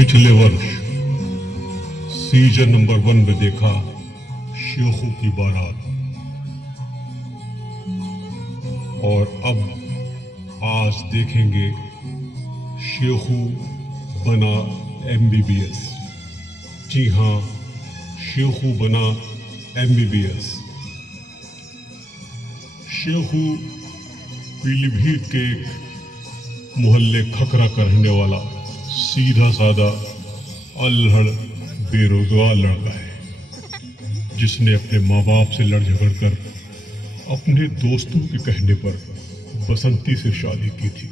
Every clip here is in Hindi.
पिछले वर्ष सीजन नंबर 1 में देखा शेखू की बारात, और अब आज देखेंगे शेखू बना MBBS। जी हाँ, शेखू बना MBBS। शेखू पीलीभीत के एक मोहल्ले खकरा का रहने वाला सीधा साधा अल्हड़ बेरोजगार लड़का है, जिसने अपने माँ बाप से लड़ झगड़ कर अपने दोस्तों के कहने पर बसंती से शादी की थी।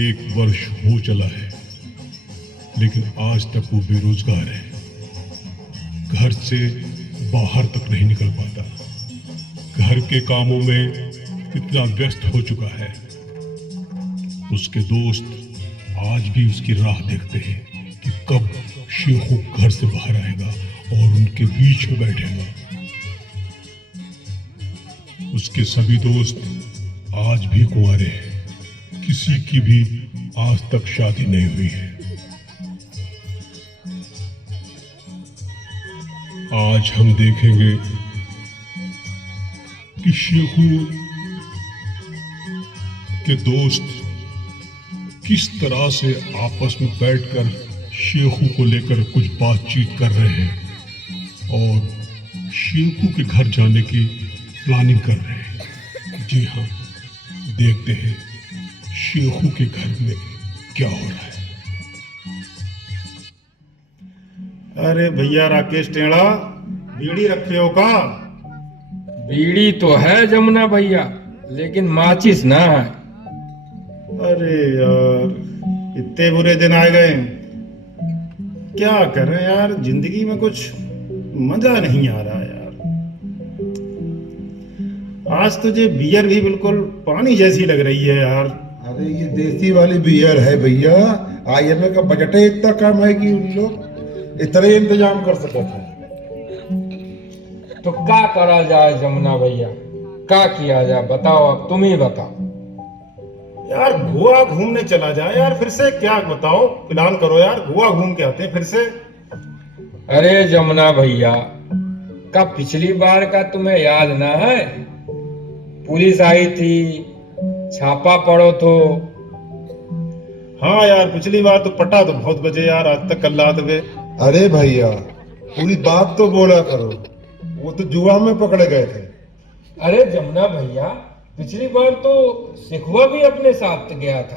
1 वर्ष हो चला है, लेकिन आज तक वो बेरोजगार है। घर से बाहर तक नहीं निकल पाता। घर के कामों में इतना व्यस्त हो चुका है। उसके दोस्त आज भी उसकी राह देखते हैं कि कब शेखू घर से बाहर आएगा और उनके बीच में बैठेगा। उसके सभी दोस्त आज भी कुंवारे हैं। किसी की भी आज तक शादी नहीं हुई है। आज हम देखेंगे कि शेखू के दोस्त किस तरह से आपस में बैठकर शेखू को लेकर कुछ बातचीत कर रहे हैं और शेखू के घर जाने की प्लानिंग कर रहे हैं। जी हाँ, देखते हैं शेखू के घर में क्या हो रहा है। अरे भैया राकेश टेढ़ा, बीड़ी रखे हो का? बीड़ी तो है जमुना भैया, लेकिन माचिस ना है। अरे यार, इतने बुरे दिन आ गए। क्या करें यार, जिंदगी में कुछ मजा नहीं आ रहा यार। आज तो ये बियर भी बिल्कुल पानी जैसी लग रही है यार। अरे ये देसी वाली बियर है भैया। IMF का बजट है इतना कम है कि उन लोग इतना ही इंतजाम कर सकते हैं। तो क्या करा जाए जमुना भैया, क्या किया जाए बताओ, अब तुम ही बताओ। यार गोवा घूमने चला जाए यार, फिर से क्या बताओ, प्लान करो यार, गोवा घूम के आते हैं फिर से। अरे जमुना भैया, का पिछली बार का तुम्हें याद ना है? पुलिस आई थी, छापा पड़ो तो। हाँ यार, पिछली बार तो पटा तो बहुत बजे यार, आज तक कल रात में। अरे भैया, पूरी बात तो बोला करो। वो तो जुआ में पकड़े गए थे। अरे जमुना भैया, पिछली बार तो सिखवा भी अपने साथ गया था।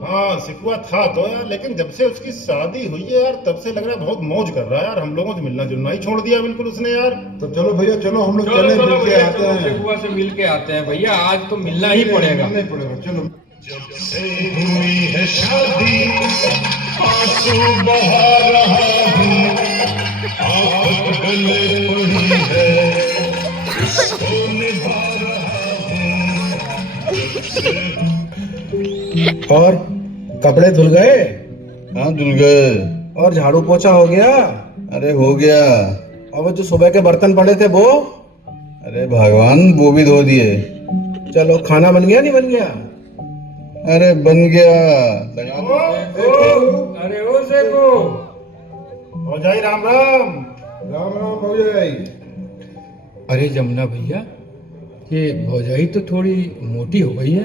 हाँ सिखवा था तो यार, लेकिन जब से उसकी शादी हुई है यार, तब से लग रहा है बहुत मौज कर रहा है यार। हम लोगों से मिलना जुलना ही छोड़ दिया बिल्कुल उसने यार। तो चलो भैया, चलो हम लोग चलो चले चलो मिल के भैया, आते चलो हैं। सिखवा से मिल के आते हैं भैया, आज तो मिलना ही पड़ेगा। मिलना ही पड़ेगा, चलो। जब से हुई है शादी, आंसू बहा रहा हूँ, आफत गले पड़ी है, इसको निभा रहा हूँ। जब से और कपड़े धुल गए? हाँ धुल गए। और झाड़ू पोछा हो गया? अरे हो गया। और वो जो सुबह के बर्तन पड़े थे वो? अरे भगवान, वो भी धो दिए। चलो, खाना बन गया नहीं बन गया? अरे बन गया। अरे ओ सेको, हो जाए राम राम। राम राम भौजाई। अरे जमुना भैया, ये भौजाई तो थोड़ी मोटी हो गई है।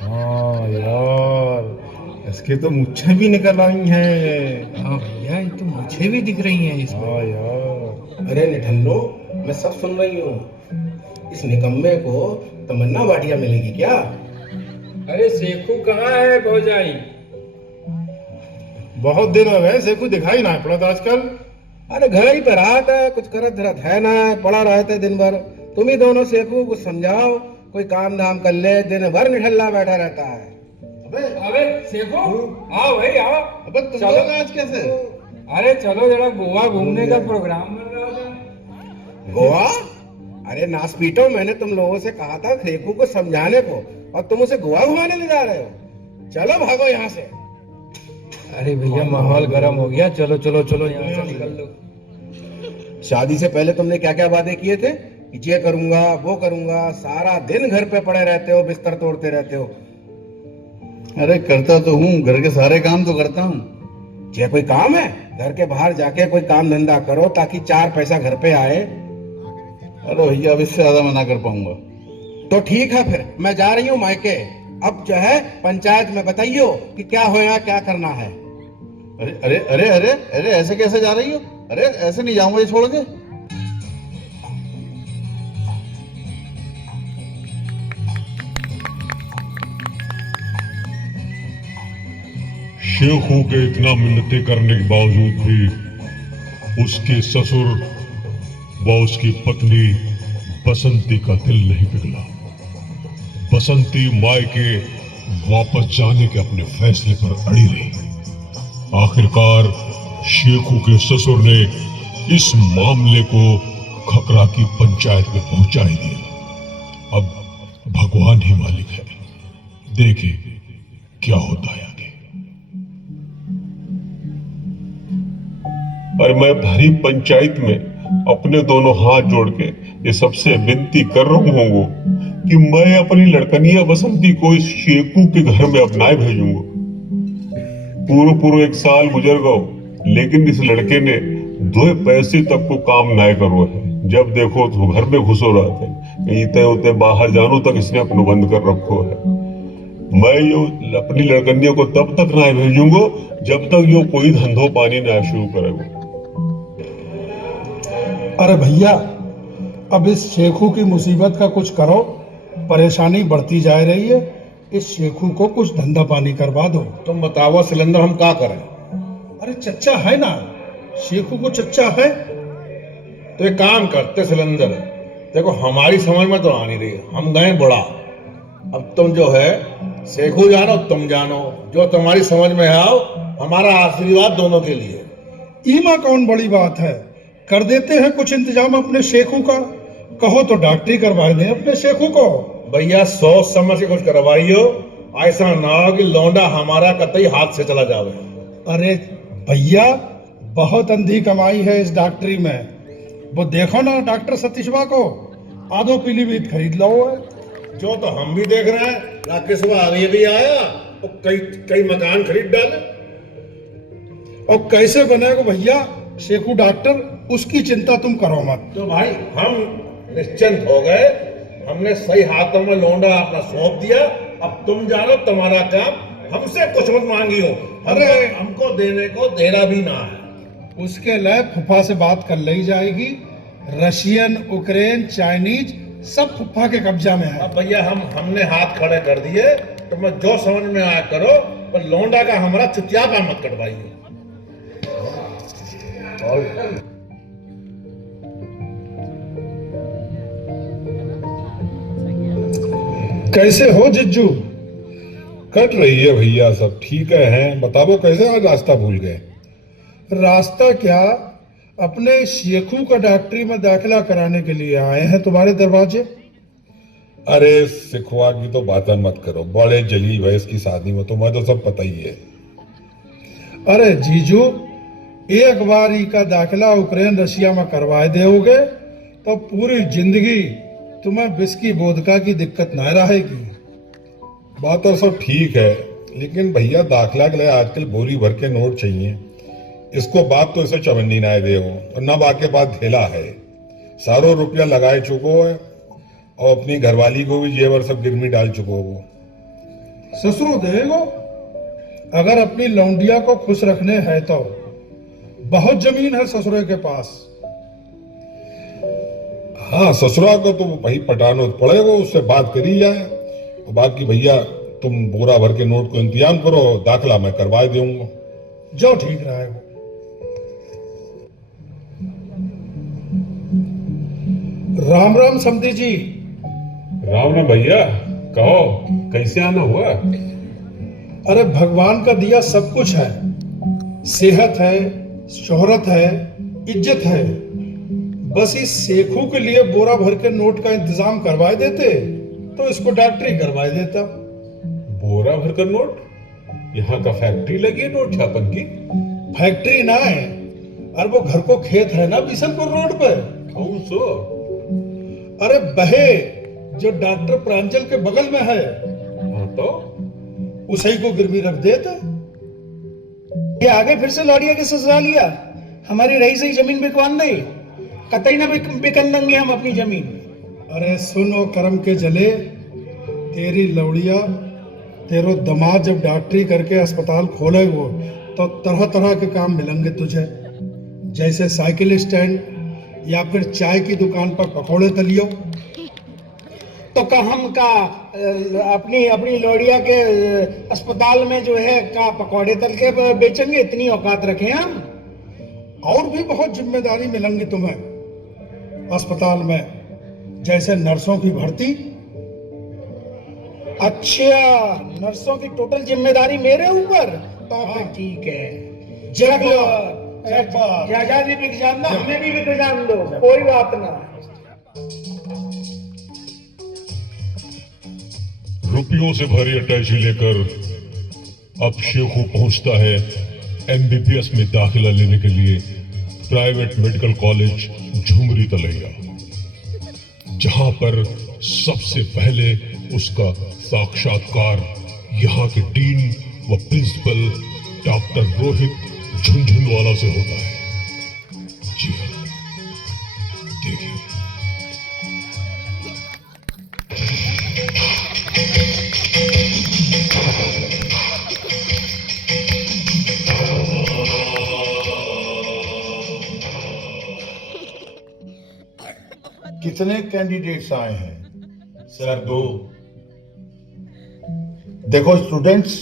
हाँ यार, इसके तो मुच्छें भी निकल आई हैं। हाँ भैया, ये तो मुझे भी दिख रही हैं इसमें। हाँ यार। अरे निठल्लो, मैं सब सुन रही हूँ। इस निकम्मे को तमन्ना बाटिया मिलेगी क्या? अरे सेखू कहाँ है भौजाई? बहुत दिन हो गए, सेकू दिखाई ना पड़ा था आजकल। अरे घर ही पे रहा था, कुछ करत धरत है ना, पड़ा रहते दिन भर। तुम ही दोनों सेखू को समझाओ, कोई काम धाम कर ले, दिन भर निठल्ला बैठा रहता है। अरे सेखू, आओ भाई आओ। अबे तुम चलो। लोग आज कैसे? अरे चलो जरा गोवा घूमने का प्रोग्राम बन रहा था। गोवा? अरे नासपीटो, मैंने तुम लोगों से कहा था सेखू को समझाने को, और तुम उसे गोवा घुमाने ले जा रहे हो। चलो भागो यहाँ से। अरे भैया, माहौल गर्म हो गया, चलो चलो चलो यहाँ से निकल लो। शादी से पहले तुमने क्या क्या वादे किए थे कि ये करूंगा वो करूंगा? सारा दिन घर पे पड़े रहते हो, बिस्तर तोड़ते रहते हो। अरे करता तो हूँ, घर के सारे काम तो करता हूँ। ये कोई काम है? घर के बाहर जाके कोई काम धंधा करो ताकि 4 पैसा घर पे आए। अरे भैया अब इससे ज्यादा मना कर पाऊंगा। तो ठीक है, फिर मैं जा रही हूँ मायके। अब जो है पंचायत में बताइयो कि क्या होगा, क्या करना है। अरे अरे अरे अरे अरे ऐसे कैसे जा रही हो? अरे ऐसे नहीं जाऊंगा ये छोड़ के। शेखू के इतना मिन्नतें करने के बावजूद भी उसके ससुर व उसकी पत्नी बसंती का दिल नहीं पिघला। बसंती मायके वापस जाने के अपने फैसले पर अड़ी रही। आखिरकार शेखू के ससुर ने इस मामले को खकरा की पंचायत में पहुंचा ही दिया। अब भगवान ही मालिक है, देखे क्या होता है आगे। और मैं भरी पंचायत में अपने दोनों हाथ जोड़ के ये सबसे विनती कर रहा हूँ कि मैं अपनी लड़कनिया बसंती को इस शेखू के घर में अपनाए भेजूंगा। पूरा 1 साल गुजर गो, लेकिन इस लड़के ने 2 पैसे तक को काम ना करो है। जब देखो तो घर में घुसो रहते, कहीं ते उते बाहर जानो तक इसने अपने बंद कर रखो है। मैं यो अपनी लड़कनिया को तब तक ना भेजूंगा जब तक यो कोई धंधो पानी ना शुरू करेगा। अरे भैया, अब इस शेखू की मुसीबत का कुछ करो, परेशानी बढ़ती जा रही है। इस शेखू को कुछ धंधा पानी करवा दो। तुम बताओ सिलेंडर हम क्या करें? अरे चच्चा है ना, शेखू को चच्चा है। तो एक काम करते सिलेंडर, देखो हमारी समझ में तो आ नहीं रही, हम गए बड़ा। अब तुम जो है शेखू जानो, तुम जानो, जो तुम्हारी समझ में आओ। हमारा आशीर्वाद दोनों के लिए। ईमा कौन बड़ी बात है, कर देते हैं कुछ इंतजाम अपने शेखू का। कहो तो डॉक्टरी करवा दें अपने शेखू को। भैया सोच समझ के कुछ करवाइयो, ऐसा ना हो कि लौंडा हमारा कतई हाथ से चला जावे। अरे भैया, बहुत अंधी कमाई है इस डॉक्टरी में। वो देखो ना डॉक्टर सतीशवा को, आधो पीलीभीत खरीद लो है। जो तो हम भी देख रहे हैं, राकेश अभी भी आया तो कई मकान खरीद डाले। और कैसे बनेगा भैया शेखू डॉक्टर, उसकी चिंता तुम करो मत। तो भाई हम निश्चिंत हो गए, हमने सही हाथों में लौंडा अपना सौंप दिया। अब तुम जानो, तुम्हारा काम, हमसे कुछ मत मांगियो। अरे हमको देने को देना भी ना है। उसके लिए फुफा से बात कर ली जाएगी। रशियन, यूक्रेन, चाइनीज सब फुफा के कब्जा में है। अब भैया हमने हाथ खड़े कर दिए, तो मैं जो समझ में आया करो, पर लौंडा का हमारा चुतियापा मत कटवाइए। कैसे हो जिज्जू? कट रही है भैया, सब ठीक है। बताओ कैसे आज रास्ता भूल गए? रास्ता क्या, अपने शेखू का डॉक्टरी में दाखिला कराने के लिए आए हैं तुम्हारे दरवाजे। अरे सिखवा की तो बात मत करो, बड़े जलील भैंस की शादी में तुम्हें तो सब पता ही है। अरे जीजू, एक बार ही का दाखिला यूक्रेन रशिया में करवाए दोगे तो पूरी जिंदगी तुम्हें विस्की वोदका की दिक्कत न रहेगी। बात तो सब ठीक है, लेकिन भैया दाखला के लिए आजकल बोरी भर के नोट चाहिए। इसको बात तो इसे चवन्नी ना दे हो, और न बाके पास धेला है। सारो रुपया लगाए चुको है, और अपनी घरवाली को भी जेवर सब गिरमी डाल चुको वो। ससुरो देगो, अगर अपनी लौंडिया को खुश रखने है तो बहुत जमीन है ससुरे के पास। हाँ, ससुरा को तो भाई पटानो पड़ेगा, उससे बात करी जाए। और बाकी भैया तुम बोरा भर के नोट को इंतजाम करो, दाखला मैं करवा दूंगा। जो ठीक रहेगा। राम राम समधी जी। राम राम भैया, कहो कैसे आना हुआ? अरे भगवान का दिया सब कुछ है, सेहत है, शोहरत है, इज्जत है। बस इस शेखू के लिए बोरा भर के नोट का इंतजाम करवाए देते तो इसको डॉक्टरी करवाए देता। बोरा भर कर नोट? यहाँ का फैक्ट्री लगी है नोट छापन की? फैक्ट्री ना है, अरे वो घर को खेत है ना बिशनपुर रोड पर। कौन सो? अरे बहे जो डॉक्टर प्रांजल के बगल में है। हाँ तो उसे ही को गिरवी रख देते। ये आगे फिर से लौड़िया के ससुरा लिया, हमारी रही सही जमीन बिकवान दे, कतई ना बिकन देंगे हम अपनी जमीन। अरे सुनो करम के जले, तेरी लौड़िया तेरो दमाद जब डॉक्टरी करके अस्पताल खोले वो तो तरह तरह के काम मिलेंगे तुझे, जैसे साइकिल स्टैंड या फिर चाय की दुकान पर पकौड़े तलियो। तो का हम का अपनी अपनी लौड़िया के अस्पताल में जो है का पकौड़े तल के बेचेंगे, इतनी औकात रखे हम। और भी बहुत जिम्मेदारी मिलेंगी तुम्हें अस्पताल में, जैसे नर्सों की भर्ती। अच्छा, नर्सों की टोटल जिम्मेदारी मेरे ऊपर, तो फिर ठीक है। जग लो, ज्यादा भी बिक जान दो, हमें भी बिक जान दो, कोई बात ना। रुपयों से भरी अटैची लेकर अब शेखू पहुंचता है एमबीबीएस में दाखिला लेने के लिए प्राइवेट मेडिकल कॉलेज झुमरी तलैया, जहां पर सबसे पहले उसका साक्षात्कार यहाँ के डीन व प्रिंसिपल डॉक्टर रोहित झुनझुनवाला से होता है। जी हाँ, देखिए। कितने कैंडिडेट्स आए हैं? सर 2। देखो स्टूडेंट्स,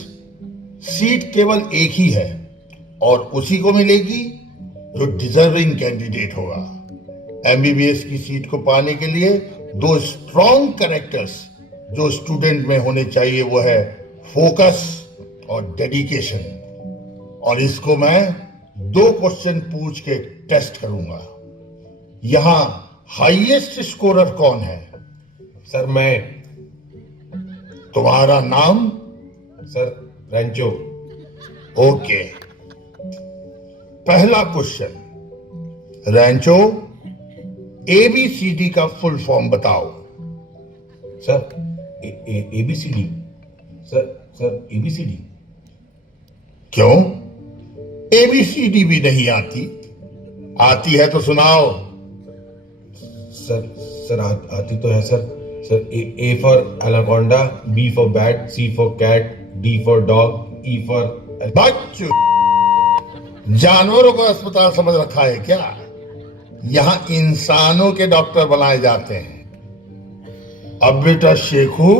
सीट केवल एक ही है और उसी को मिलेगी जो डिजर्विंग कैंडिडेट होगा। एमबीबीएस की सीट को पाने के लिए 2 स्ट्रॉन्ग कैरेक्टर्स जो स्टूडेंट में होने चाहिए वो है फोकस और डेडिकेशन। और इसको मैं 2 क्वेश्चन पूछ के टेस्ट करूंगा। यहां हाईएस्ट स्कोरर कौन है? सर मैं। तुम्हारा नाम? सर रेंचो। ओके, पहला क्वेश्चन, रेंचो एबीसीडी का फुल फॉर्म बताओ। Sir ABCD. Sir ABCD. क्यों एबीसीडी भी नहीं आती? आती है तो सुनाओ। सर आती तो है sir. Sir A for anaconda, B for bat, C for cat, D for dog, E for. बच्चों, जानवरों का अस्पताल समझ रखा है क्या? यहां इंसानों के डॉक्टर बनाए जाते हैं। अब बेटा शेखू,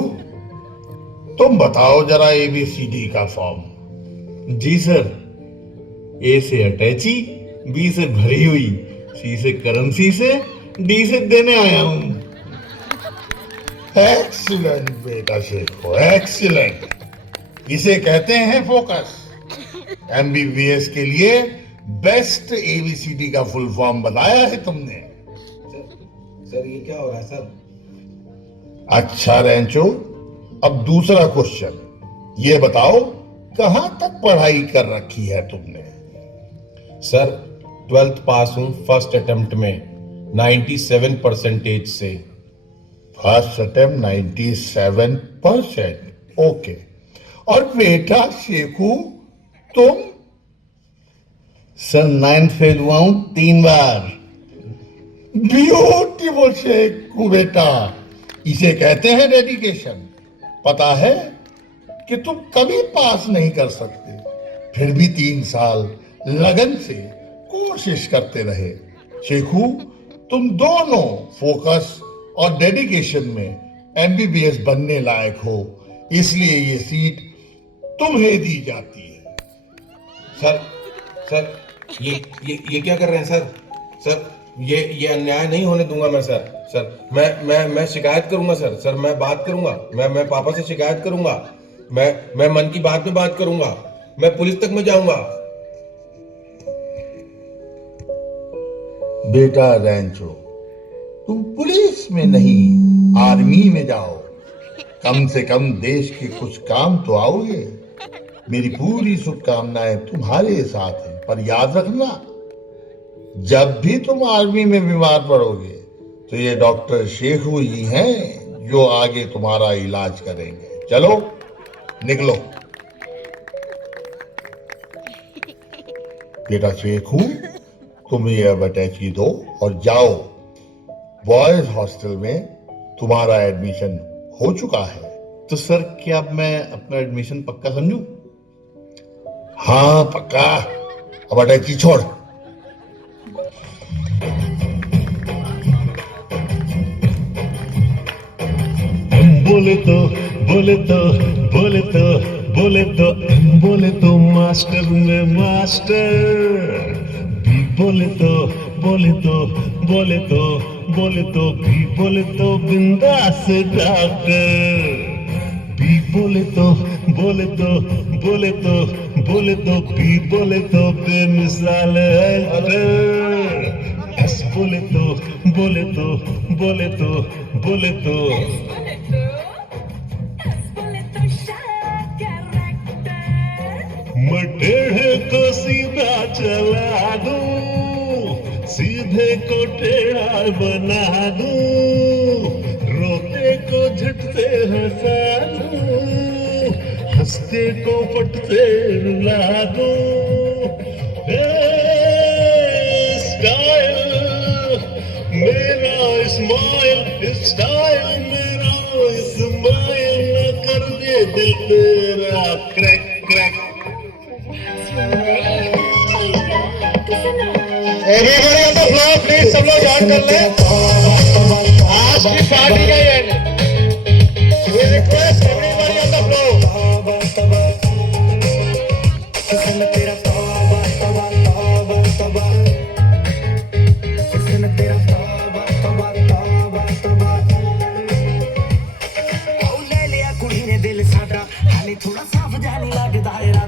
तुम बताओ जरा एबीसीडी का फॉर्म। जी सर, ए से अटैची, बी से भरी हुई, सी से करेंसी से, डी से देने आया हूं। एक्सीलेंट बेटा शेखू, एक्सीलेंट। इसे कहते हैं फोकस। एमबीबीएस के लिए बेस्ट एबीसीडी का फुल फॉर्म बताया है तुमने। सर ये क्या हो रहा है सर? अच्छा रेंचो, अब दूसरा क्वेश्चन, ये बताओ कहां तक पढ़ाई कर रखी है तुमने? सर 12th पास हूं फर्स्ट अटेम्प्ट में 97% से। First attempt 97%। ओके, और बेटा शेखू तुम? सर 9th फेल हुआ हूं 3 बार। ब्यूटीफुल शेखू बेटा, इसे कहते हैं डेडिकेशन। पता है कि तुम कभी पास नहीं कर सकते, फिर भी 3 साल लगन से कोशिश करते रहे। शेखू, तुम दोनों फोकस और डेडिकेशन में एमबीबीएस बनने लायक हो, इसलिए ये सीट तुम्हें दी जाती है। सर ये क्या कर रहे हैं सर? सर ये अन्याय नहीं होने दूंगा मैं सर। सर मैं शिकायत करूंगा सर। सर मैं बात करूंगा, मैं पापा से शिकायत करूंगा। मैं मन की बात पे बात करूंगा, मैं पुलिस तक में जाऊंगा। बेटा रेंचो, तुम पुलिस में नहीं आर्मी में जाओ, कम से कम देश के कुछ काम तो आओगे। मेरी पूरी शुभकामनाएं तुम्हारे साथ हैं, पर याद रखना जब भी तुम आर्मी में बीमार पड़ोगे तो ये डॉक्टर शेखू ही हैं जो आगे तुम्हारा इलाज करेंगे। चलो निकलो। बेटा शेखू, तुम ये अब अटैची दो और जाओ। बॉयज हॉस्टल में तुम्हारा एडमिशन हो चुका है। तो सर क्या अब मैं अपना एडमिशन पक्का समझूं? हाँ पक्का। अब अटैची छोड़। बोले तो बोले तो बोले तो बोले तो बोले तो मास्टर में मास्टर, भी बोले तो बोले तो बोले तो बोले तो भी बोले तो बिंदास डॉक्टर, भी बोले तो बोले तो बोले तो बोले तो भी बोले तो बेमिसाल एक्टर, एस बोले तो बोले तो बोले तो बोले तो मैं टेढ़े को सीधा चला दूं, सीधे को टेढ़ा बना दूं, रोते को झट से हंसा दूं, हंसते को पट से रुला दूं। स्टाइल मेरा इस्माइल, स्टाइल मेरा इस्माइल, न कर दे दिल तेरा crack crack. Everybody on the floor please, सब लोग ज्वाइन कर ले। आज की पार्टी का ये request, everybody on the floor. ਕੁੜੀ ਨੇ ਦਿਲ ਸਾਡਾ ਹਾਲੇ ਥੋੜਾ ਸਾਫ ਜਾਣੀ ਲੱਗਦਾ ਏ।